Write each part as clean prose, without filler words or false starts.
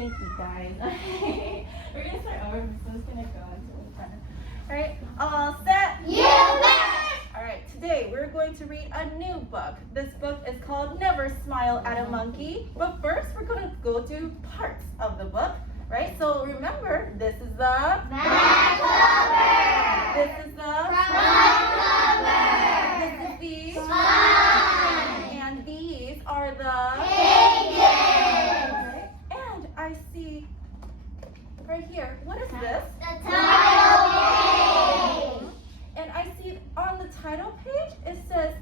Thank you, guys. We're gonna start over. So it's gonna go into the front. All right, all set? All right, today we're going to read a new book. This book is called Never Smile at a Monkey. But first, we're gonna go through parts of the book, right? So remember, this is the back cover. This is the front cover. This is the spine. And these are the pages. Okay. And I see right here, what is this? The title page. And I see on the title page, it says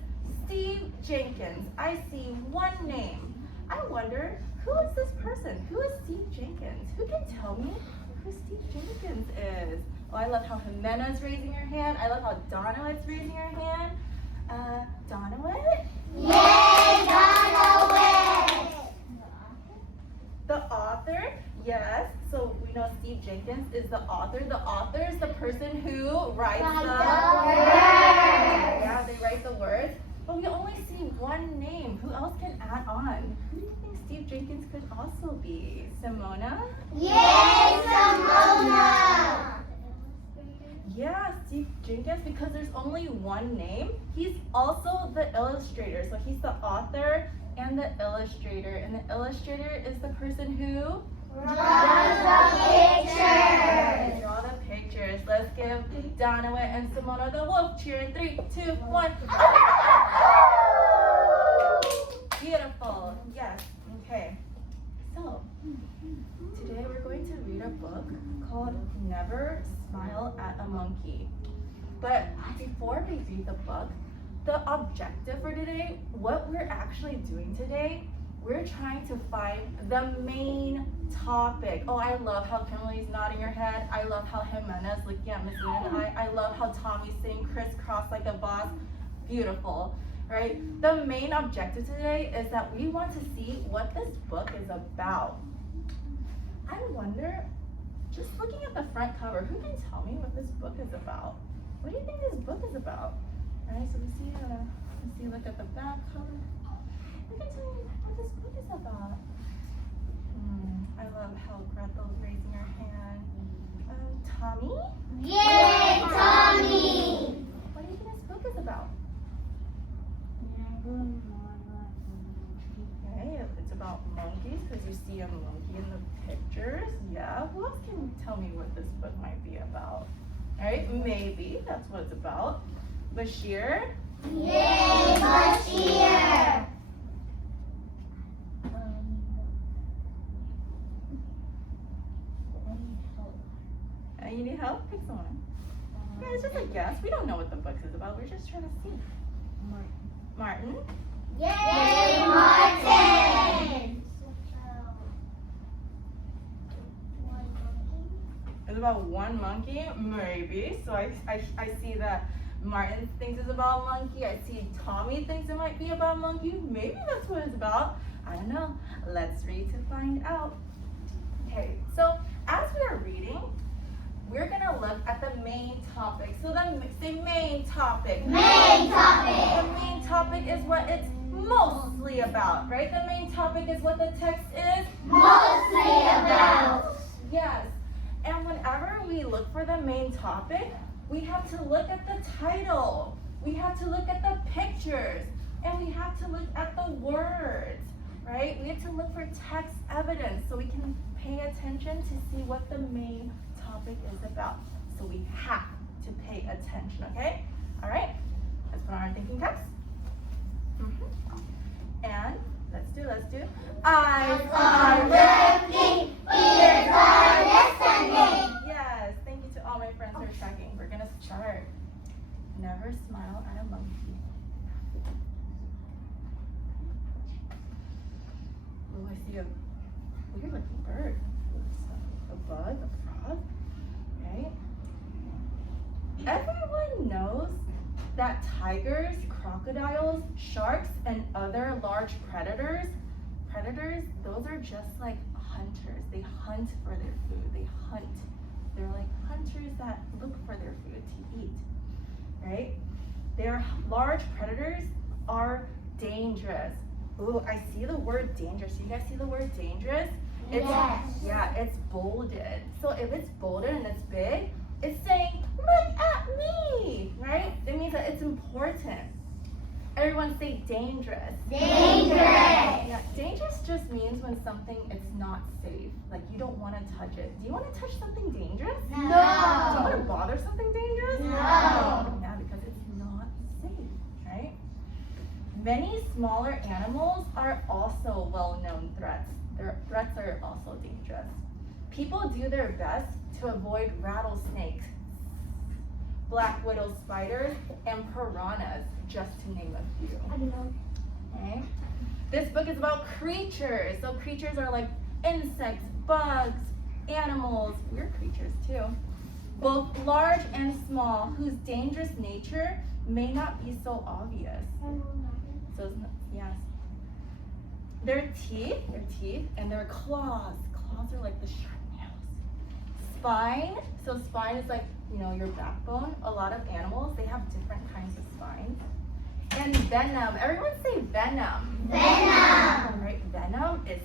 Steve Jenkins. I see one name. I wonder, who is this person? Who is Steve Jenkins? Who can tell me who Steve Jenkins is? Oh, I love how Jimena's raising her hand. I love how Donowit's raising her hand. Donowit? Yay, Donowit! The author? Yes. So we know Steve Jenkins is the author. The author is the person who writes the words. Yeah, they write the words. But we only see one name. Who else can add on? Who do you think Steve Jenkins could also be? Simona? Yay, Simona! Yeah, Steve Jenkins, because there's only one name. He's also the illustrator. So he's the author and the illustrator. And the illustrator is the person who draws the pictures. Draw the pictures. Let's give Donowit and Simona the wolf cheer in 3, 2, 1. Beautiful. Yes. Okay. So today we're going to read a book called Never Smile at a Monkey. But before we read the book, the objective for today, what we're actually doing today, we're trying to find the main topic. Oh, I love how Kimberly's nodding her head. I love how Jimena's looking at Miss Luna and I love how Tommy's sitting crisscross like a boss. Beautiful, right? The main objective today is that we want to see what this book is about. I wonder, just looking at the front cover, who can tell me what this book is about? What do you think this book is about? All right, so we see, look at the back cover. Who can tell me what this book is about? I love how Gretel's raising her hand. Tommy? Yay, Tommy! What do you think this book is about? Okay, it's about monkeys because you see a monkey in the pictures. Yeah, who else can tell me what this book might be about? All right, maybe that's what it's about. Bashir? Yay, Bashir! You need help? Pick someone. Yeah, it's just a guess. We don't know what the book is about. We're just trying to see. Martin? Yay, Martin! It's about one monkey? Maybe. So I see that Martin thinks it's about a monkey. I see Tommy thinks it might be about a monkey. Maybe that's what it's about. I don't know. Let's read to find out. Okay, so as we are reading, we're gonna look at the main topic. So say main topic. Main topic! The main topic is what it's mostly about, right? The main topic is what the text is Mostly about! Yes. And whenever we look for the main topic, we have to look at the title. We have to look at the pictures. And we have to look at the words, right? We have to look for text evidence so we can pay attention to see what the main topic is about. So we have to pay attention, okay? All right, let's put on our thinking caps. And let's do. Eyes are looking, ears are listening. Yes, thank you to all my friends who are tracking. We're gonna start. Never smile at a monkey. Oh, I see a weird looking bird. A bug, a frog, right? Everyone knows that tigers, crocodiles, sharks, and other large predators, those are just like hunters. They hunt for their food. They hunt. They're like hunters that look for their food to eat, right? Their large predators are dangerous. Ooh, I see the word dangerous. You guys see the word dangerous? It's, Yes. Yeah, it's bolded. So if it's bolded and it's big, it's saying, look at me, right? It means that it's important. Everyone say dangerous. Dangerous. Yeah, dangerous just means when something is not safe. Like you don't want to touch it. Do you want to touch something dangerous? No. Do you want to bother something dangerous? No. Yeah, because it's not safe, right? Many smaller animals are also well-known threats. Their threats are also dangerous. People do their best to avoid rattlesnakes, black widow spiders, and piranhas, just to name a few. I don't know. Okay. This book is about creatures. So creatures are like insects, bugs, animals, weird creatures too. Both large and small, whose dangerous nature may not be so obvious. So it's not, yes. Their teeth, and their claws. Claws are like the sharp nails. Spine, so spine is like, you know, your backbone. A lot of animals, they have different kinds of spines. And venom, everyone say venom. Venom. Right, venom is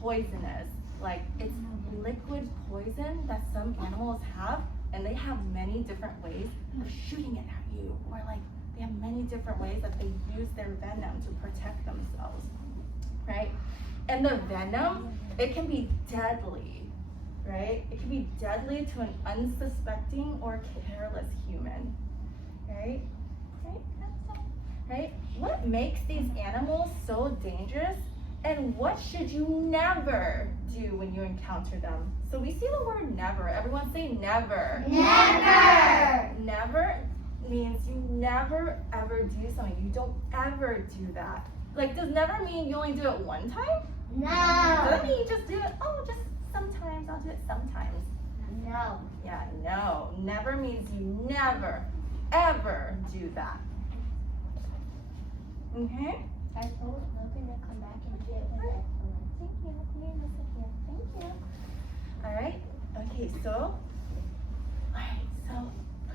poisonous. Like it's liquid poison that some animals have, and they have many different ways of shooting it at you, or like they have many different ways that they use their venom to protect themselves, right? And the venom, it can be deadly, right? It can be deadly to an unsuspecting or careless human, right? Right? What makes these animals so dangerous, and what should you never do when you encounter them? So we see the word never. Everyone say never. Never. Never means you never ever do something. You don't ever do that. Like, does never mean you only do it one time? No. Does that mean you just do it, oh, just sometimes, I'll do it sometimes? No. Yeah, no. Never means you never, ever do that. Okay? I told Logan to come back and get with it. Thank you. Thank you. All right. Okay, so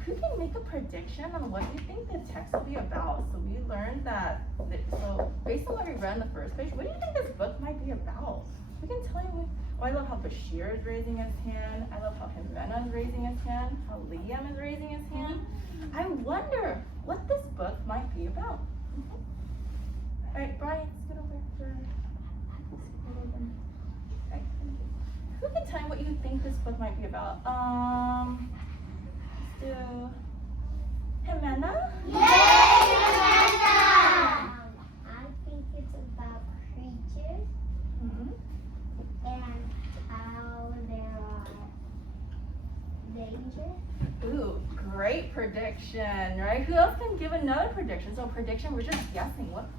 who can make a prediction on what you think the text will be about? So we learned that, so based on what we read on the first page, what do you think this book might be about? Who can tell you? Oh, I love how Bashir is raising his hand. I love how Jimena is raising his hand. How Liam is raising his hand. I wonder what this book might be about. All right, Brian, scoot over. Okay. Who can tell me what you think this book might be about? Let's do Jimena? Yay, Amanda! I think it's about creatures and how there are dangers. Ooh, great prediction, right? Who else can give another prediction? So prediction, we're just guessing. What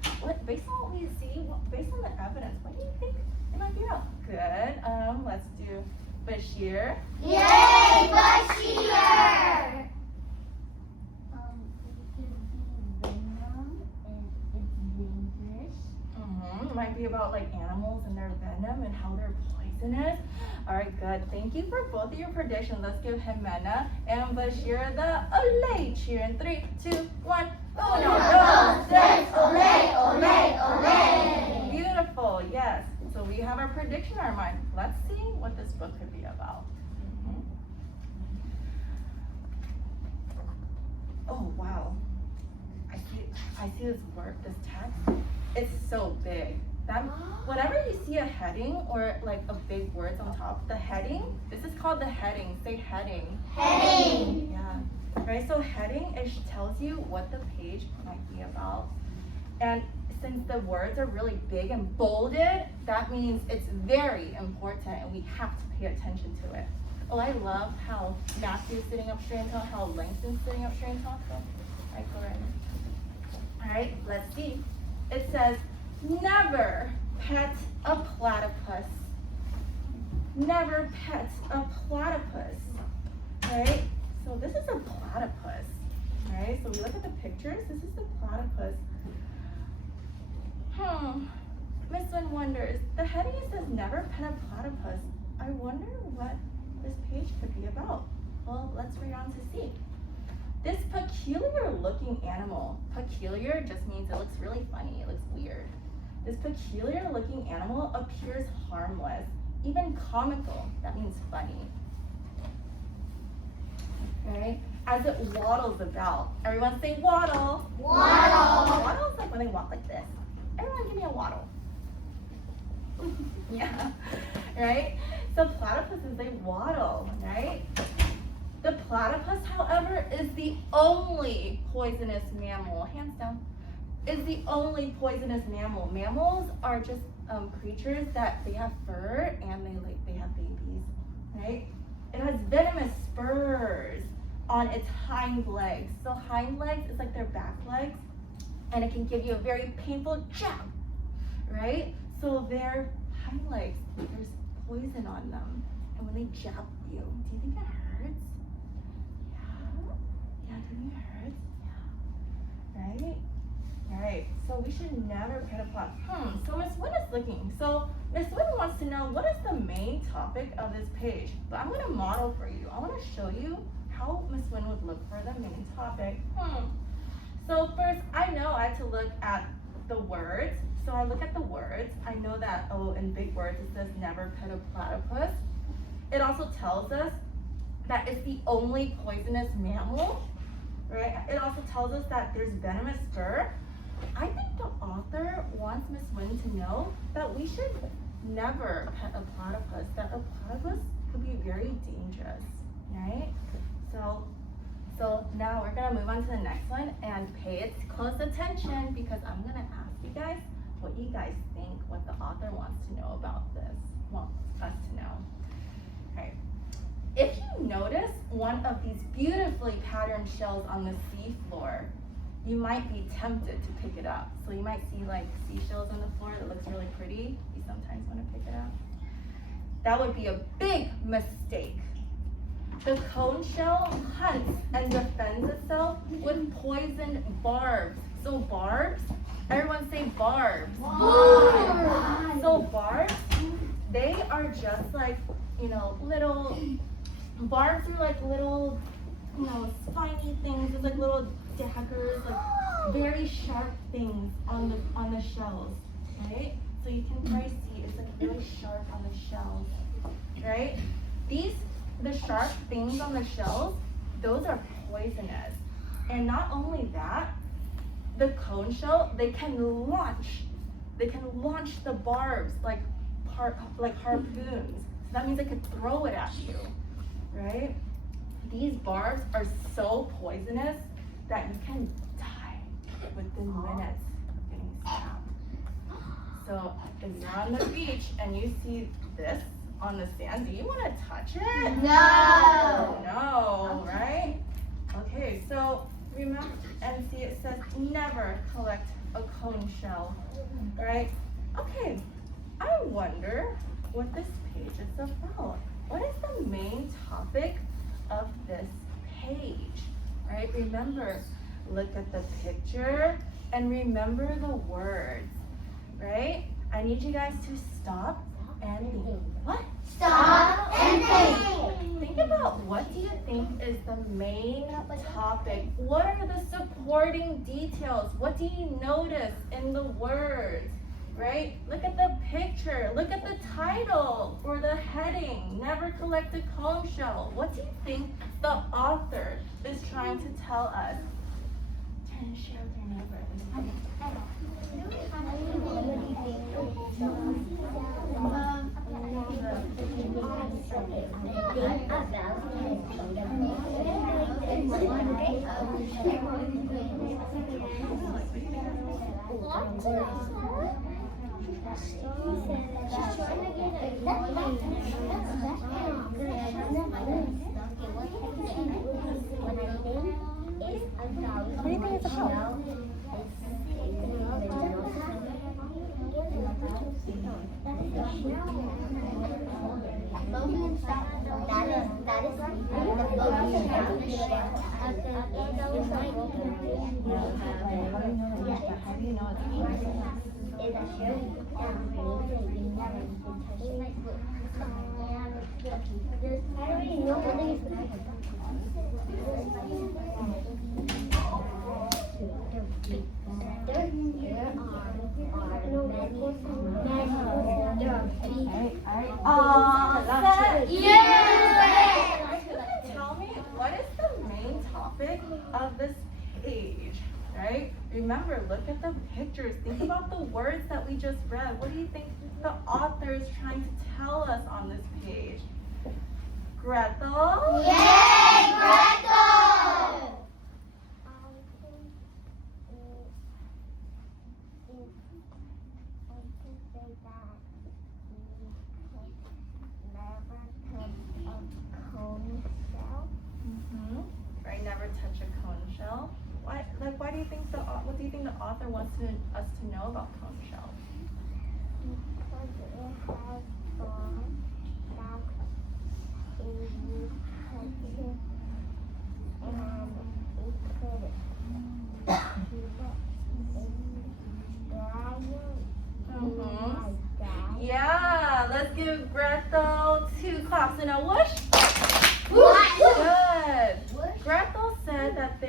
based on what we see, based on the evidence, what do you think it might be about? Good. Let's do Bashir. Yay, Bashir! It could be venom and it's dangerous. It might be about like animals and their venom and how they're poisonous. All right, good. Thank you for both of your predictions. Let's give Jimena and Bashir the Olay cheer in 3, 2, 1. Uno, dos, tres, olé, olé, olé. Beautiful, yes. So we have our prediction in our mind. Let's see what this book could be about. Oh, wow. I see this word, this text. It's so big. Whenever you see a heading or like a big words on top, the heading, this is called the heading. Say heading. Heading. Yeah. Right, so heading, it tells you what the page might be about. And since the words are really big and bolded, that means it's very important and we have to pay attention to it. Oh, I love how Matthew's sitting up straight and tall, how Langston's sitting up straight and tall. So, right, go right in. All right, let's see. It says, never pet a platypus. Never pet a platypus. Right? So this is a platypus. Right? So we look at the pictures. This is the platypus. Miss Lynn wonders, the heading says never pet a platypus. I wonder what this page could be about. Well, let's read on to see. This peculiar looking animal, peculiar just means it looks really funny, it looks weird. This peculiar looking animal appears harmless Even comical, that means funny. Right? As it waddles about. Everyone say waddle. Waddle. Waddle is like when they walk like this. Everyone give me a waddle. Yeah. Right? So platypuses, they waddle, right? The platypus, however, is the only poisonous mammal, hands down, is the only poisonous mammal. Mammals are just creatures that they have fur and they have babies, right? It has venomous spurs on its hind legs. So hind legs is like their back legs, and it can give you a very painful jab, right? So their hind legs, there's poison on them, and when they jab you, do you think it hurts? Yeah, do you think it hurts? Yeah. Right? Right, so we should never pet a pot. So Miss Wynn is looking. So Miss Wynn wants to know what is the main topic of this page. But I'm gonna model for you. I wanna show you how Miss Wynn would look for the main topic. So first, I know I have to look at the words. So I look at the words. I know that, oh, in big words it says never pet a platypus. It also tells us that it's the only poisonous mammal, right? It also tells us that there's venomous spur. I think the author wants Miss Wynn to know that we should never pet a platypus, that a platypus could be very dangerous, right? So now we're gonna move on to the next one and pay it close attention because I'm gonna ask you guys what you guys think, what the author wants to know about this, wants us to know. Okay. If you notice one of these beautifully patterned shells on the seafloor, you might be tempted to pick it up. So you might see like seashells on the floor that looks really pretty. You sometimes want to pick it up. That would be a big mistake. The cone shell hunts and defends itself with poisoned barbs. So barbs, everyone say barbs. Barbs. So barbs, they are just like, little, barbs are like little, spiny things. It's like little daggers, like very sharp things on the shells, right? So you can probably see it's like very sharp on the shells, right? The sharp things on the shells, those are poisonous. And not only that, the cone shell, they can launch the barbs like harpoons. So that means they could throw it at you, right? These barbs are so poisonous that you can die within minutes of getting stabbed. So if you're on the beach and you see this on the sand, do you want to touch it? No. No, right? Okay, so remember and see it says never collect a cone shell, right? Okay, I wonder what this page is about. What is the main topic of this page, right? Remember, look at the picture and remember the words, right? I need you guys to stop and think. What? Stop and think. Think about what do you think is the main topic? What are the supporting details? What do you notice in the words, right? Look at the picture. Look at the title or the heading. Never collect a cone shell. What do you think the author is trying to tell us? Trying to share with your neighbor. What do you think it's about? How do you know Alright. Tell me, what is the main topic of this page? Right? Remember, look at the pictures. Think about the words that we just read. What do you think the author is trying to tell us on this page? Gretel? Yay, Gretel! Right, never touch a cone shell. Why do you think what do you think the author wants us to know about cone shells? Because it has bones that if you touch it and it could keep it like that. Yeah, let's give Gretel 2 claps and a whoosh. Whoosh. Good. Gretel said that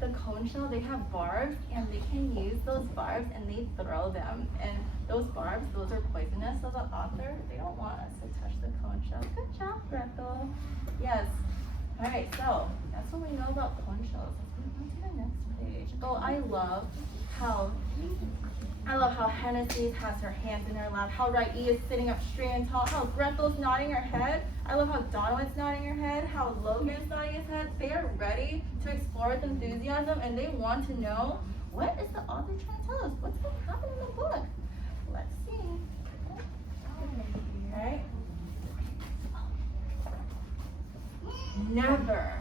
the cone shell, they have barbs and they can use those barbs and they throw them. And those barbs, those are poisonous. So the author, they don't want us to touch the cone shell. Good job, Gretel. Yes. All right, so that's what we know about cone shells. Let's move on to the next page. Oh, I love how Hennessy has her hands in her lap, how Rai is sitting up straight and tall, how Gretel's nodding her head. I love how Donovan's nodding her head, how Logan's nodding his head. They are ready to explore with enthusiasm and they want to know, what is the author trying to tell us? What's going to happen in the book? Let's see. All right. Never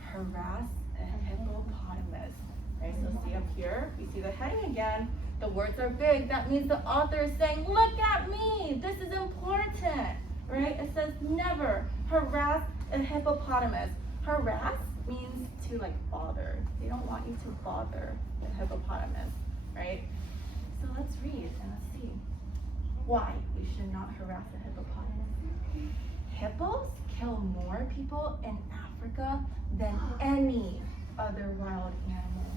harass a hippopotamus. Right, so see up here, we see the heading again. The words are big. That means the author is saying, look at me. This is important. Right? It says never harass a hippopotamus. Harass means to bother. They don't want you to bother the hippopotamus. Right? So let's read and let's see why we should not harass a hippopotamus. Hippos kill more people in Africa than any other wild animal.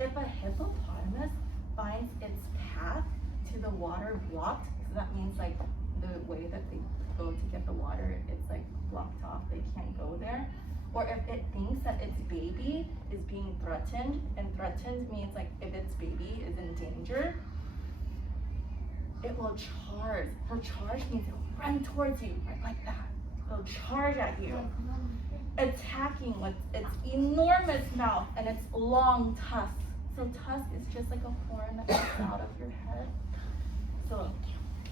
If a hippopotamus finds its path to the water blocked, so that means the way that they go to get the water, it's blocked off, they can't go there. Or if it thinks that its baby is being threatened, and threatened means if its baby is in danger, it will charge. For charge means it'll run towards you, right, like that. It'll charge at you, attacking with its enormous mouth and its long tusks. So tusk is just like a horn that comes out of your head. So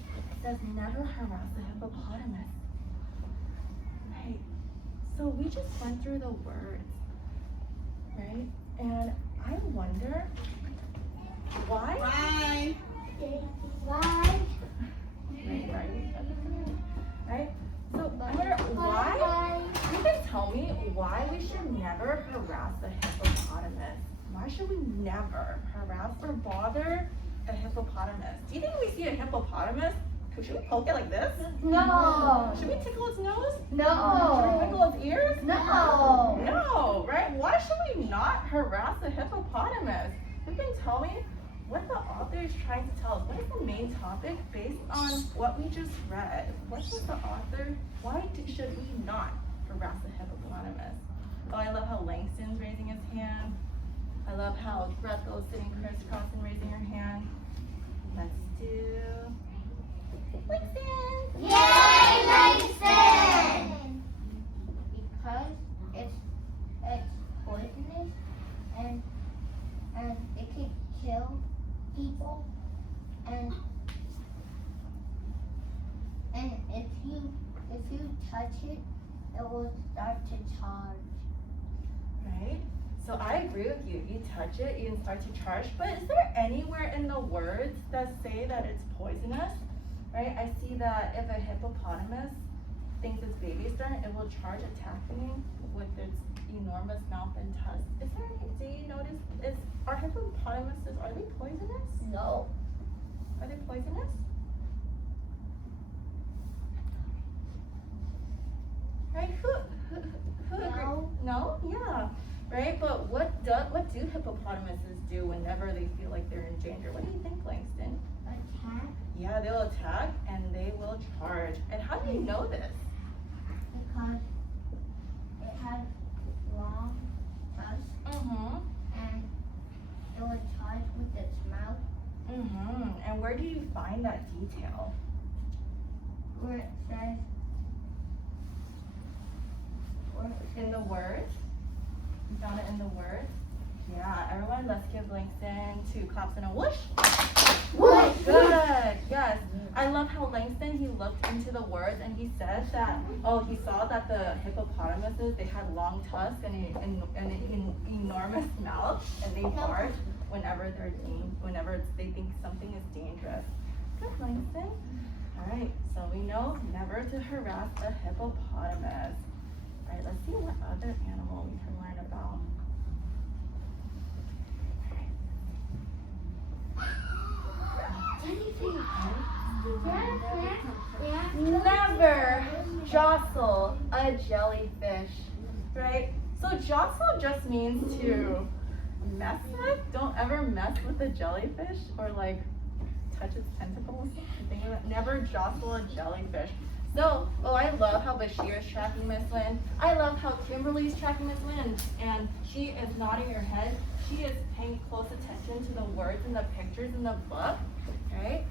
it says never harass a hippopotamus. Right? So we just went through the words, right? And I wonder why? Why? Right? So I wonder why? You can tell me why we should never harass a hippopotamus. Why should we never harass or bother a hippopotamus? Do you think we see a hippopotamus? Should we poke it like this? No. Should we tickle its nose? No. Should we tickle its ears? No. No, right? Why should we not harass a hippopotamus? You can tell me what the author is trying to tell us. What is the main topic based on what we just read? What is the author? Why should we not harass a hippopotamus? Oh, I love how Langston's raising his hand. I love how Gretel's sitting crisscross and raising her hand. Let's do Langston! Yay, Langston! Because it's poisonous and it can kill people and if you touch it, it will start to charge. Right? So I agree with you. You touch it, you can start to charge. But is there anywhere in the words that say that it's poisonous? Right? I see that if a hippopotamus thinks its baby is done, it will charge attacking with its enormous mouth and tusks. Is there any, do you notice, are hippopotamuses, are they poisonous? No. Are they poisonous? Right? Who No. agree? No? Yeah. Right? But what do hippopotamuses do whenever they feel like they're in danger? What do you think, Langston? attack Yeah, they will attack and they will charge. And how do you know this? because it has long tusks Mm-hmm. and it will charge with its mouth Mm-hmm. And where do you find that detail? where it says In the words? You found it in the words? Yeah, everyone, let's give Langston 2 claps and a whoosh. Whoosh. Good, yes. I love how Langston, he looked into the words and he said that, he saw that the hippopotamuses, they had long tusks and an enormous mouth, and they bark whenever they think something is dangerous. Good, Langston. All right, so we know never to harass a hippopotamus. All right, let's see what other animal we can learn about. Never jostle a jellyfish, right? So jostle just means to mess with. Don't ever mess with a jellyfish or like touch its tentacles. Think of it. Never jostle a jellyfish. So, I love how Bashir's tracking Miss Lynn. I love how Kimberly's tracking Miss Lynn. And she is nodding her head. She is paying close attention to the words and the pictures in the book. Right?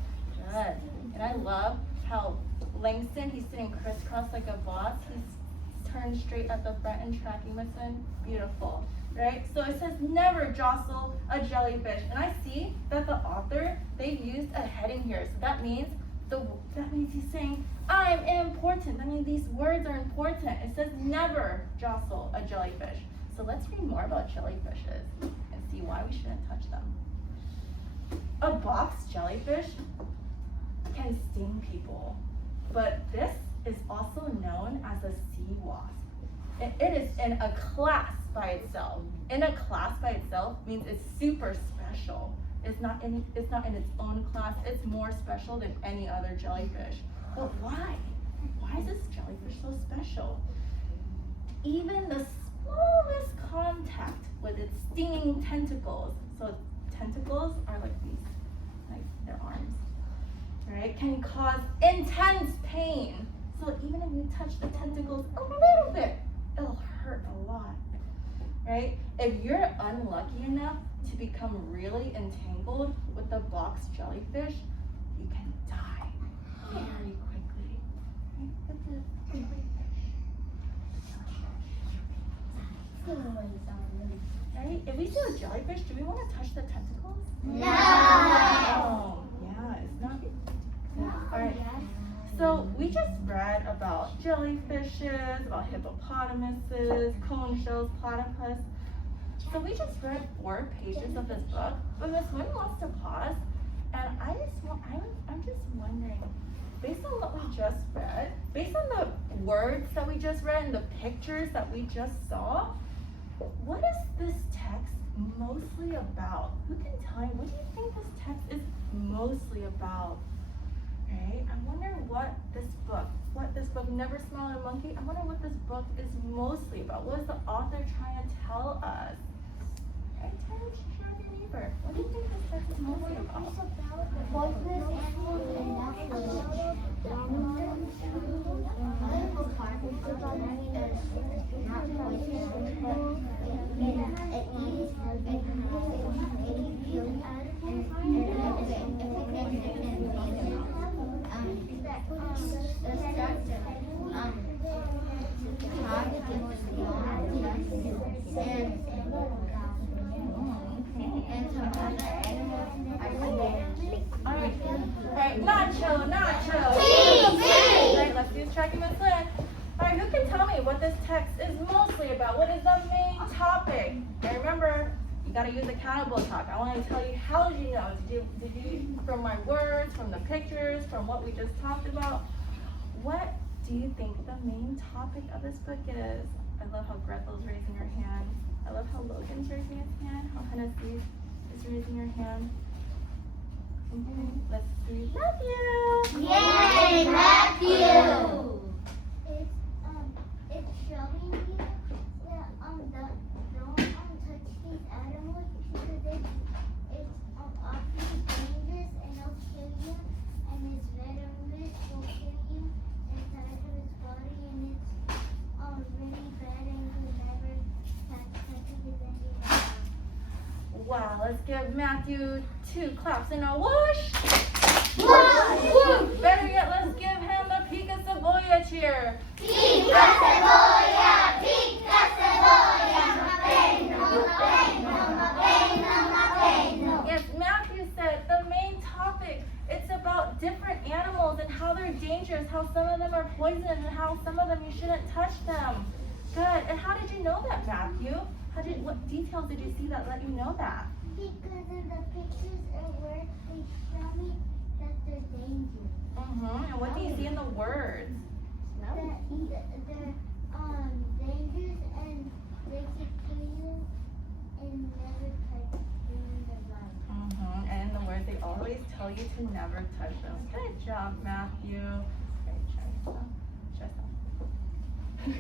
Good. And I love how Langston, he's sitting crisscross like a boss. He's turned straight at the front and tracking Miss Lynn. Beautiful. Right? So it says never jostle a jellyfish. And I see that the author, they used a heading here. So that means he's saying, I'm important. That means these words are important. It says never jostle a jellyfish. So let's read more about jellyfishes and see why we shouldn't touch them. A box jellyfish can sting people, but this is also known as a sea wasp. It is in a class by itself. In a class by itself means it's super special. It's not in its own class. It's more special than any other jellyfish. But why? Why is this jellyfish so special? Even the smallest contact with its stinging tentacles, so tentacles are like these, like their arms, right, can cause intense pain. So even if you touch the tentacles a little bit, it'll hurt a lot, right? If you're unlucky enough to become really entangled with the box jellyfish, you can die very quickly. Right? If we see a jellyfish, do we want to touch the tentacles? No. Oh, yeah, it's not. All right. So we just read about jellyfishes, about hippopotamuses, cone shells, platypus. So we just read 4 pages of this book, but Miss Wynn wants to pause, and I'm just wondering, based on what we just read, based on the words that we just read and the pictures that we just saw, what is this text mostly about? Who can tell me, what do you think this text is mostly about? Right? I wonder what this book, Never Smile at a Monkey, I wonder what this book is mostly about. What is the author trying to tell us? Right? Tell me, share with your neighbor. What do you think this text is mostly about? Poisonous animals and natural Alright, nacho. Alright, let's use tracking Miss Lynn. Alright, who can tell me what this text is mostly about? What is the main topic? And remember, you gotta use accountable talk. I want to tell you, how did you know? Did you from my words, from the pictures, from what we just talked about? What do you think the main topic of this book is? I love how Grethel's raising her hand. I love how Logan's raising his hand. How Hennessy is raising her hand. Let's see. Matthew! Yay, Matthew! It's showing you that don't touch these animals because it's obviously dangerous and they'll kill you. Wow, let's give Matthew 2 claps and a whoosh. Woo! Better yet, let's give him a pica cebolla cheer. Pica cebolla, pica cebolla. Mapeino. Yes, Matthew said the main topic, it's about different animals and how they're dangerous, how some of them are poisonous, and how some of them you shouldn't touch them. Good. And how did you know that, Matthew? What details did you see that let you know that? Because in the pictures and words, they show me that they're dangerous. And what do you see in the words? They're dangerous and they can kill you and never touch you in their life. And in the words, they always tell you to never touch them. Good job, Matthew. Great job. Shut up.